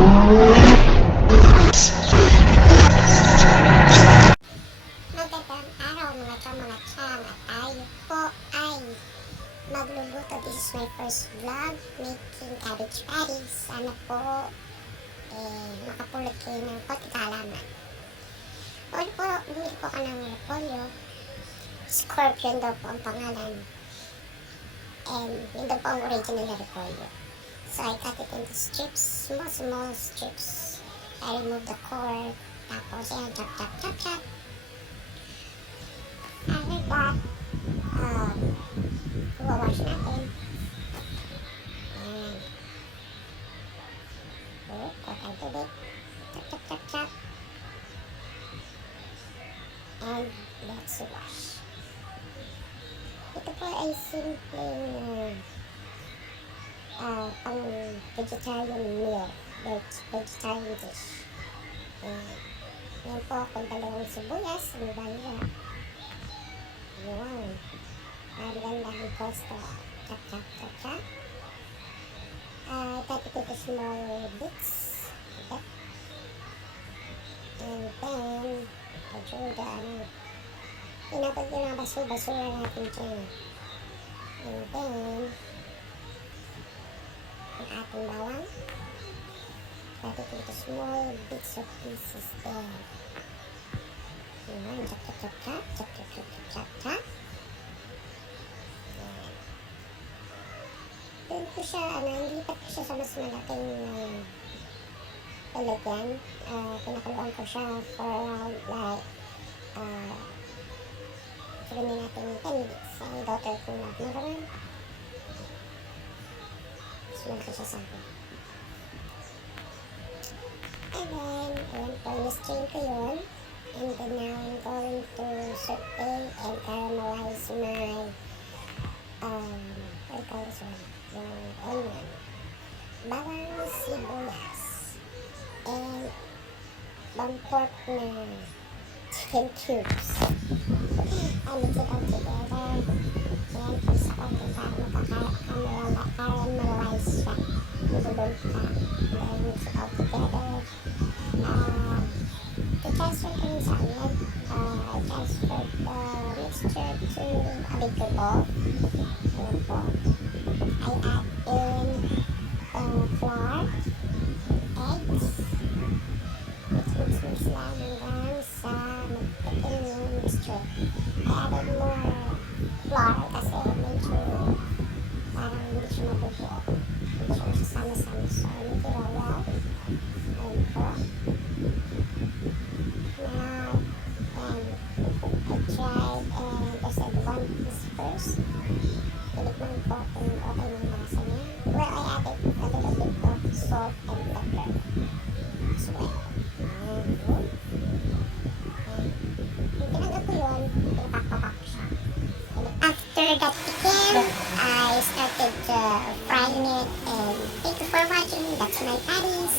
Magandang araw mga chang at tayo po ay magluluto. This is my first vlog making cabbage patties. Sana po makapulot kayo ng konti kaalaman. Bumili po ka ng repolyo. Scorpion daw po ang pangalan. And yun daw po ang original na repolyo. So I cut it into strips, small strips. I remove the core. Tapos yan, chop. After that, wawash natin. Ayan. Tatay tubig. Chop. And let's wash. Ito po ay simpleng pang vegetarian meal. Vegetarian dish. Yan po ako dalawang sibuyas. Ang bala. Yun. Dahan pwesto. Chop. Cut it into small bits. Okay. And then, inabag yung mga basura natin dyan. And then, ang ating bawang. Cut it into small bits of pieces there. Yun. Chop. Doon ko siya, nilipat ko siya sa mas malaking lalagyan. Pinakuluan ko siya for around like sabihin natin 10 minutes. Ang daughter ko na naroon. Smell ko siya sa akin. And then, ayan po, in-strain ko yun. And then now I'm going to saute and caramelize my what do you call this one? Yung onion. Bawang sibuyas. And bang pork na chicken cubes. I mix it all together. And tapos sa konti para makakaramelize siya. Bubulong ka. Then mix it all together. To transfer ko yung sa ayan, I transferred the mixture to a bigger bowl. Ayan po. I add in flour, eggs, mix lang hanggang sa magpitin yung mixture. I added more flour kasi medyo parang hindi siya mabubuo. Hindi siya masasama-sama. So, I make it all well. Ayan po. Now, I tried and I said one piece first. Tinikman ko kung okay ng lasa niya. Where I added a little bit of salt and pepper as well. Yung tinanggap ko yun, pinapakpapak siya. After that chicken, I started frying it and thank you for watching. That's my patties.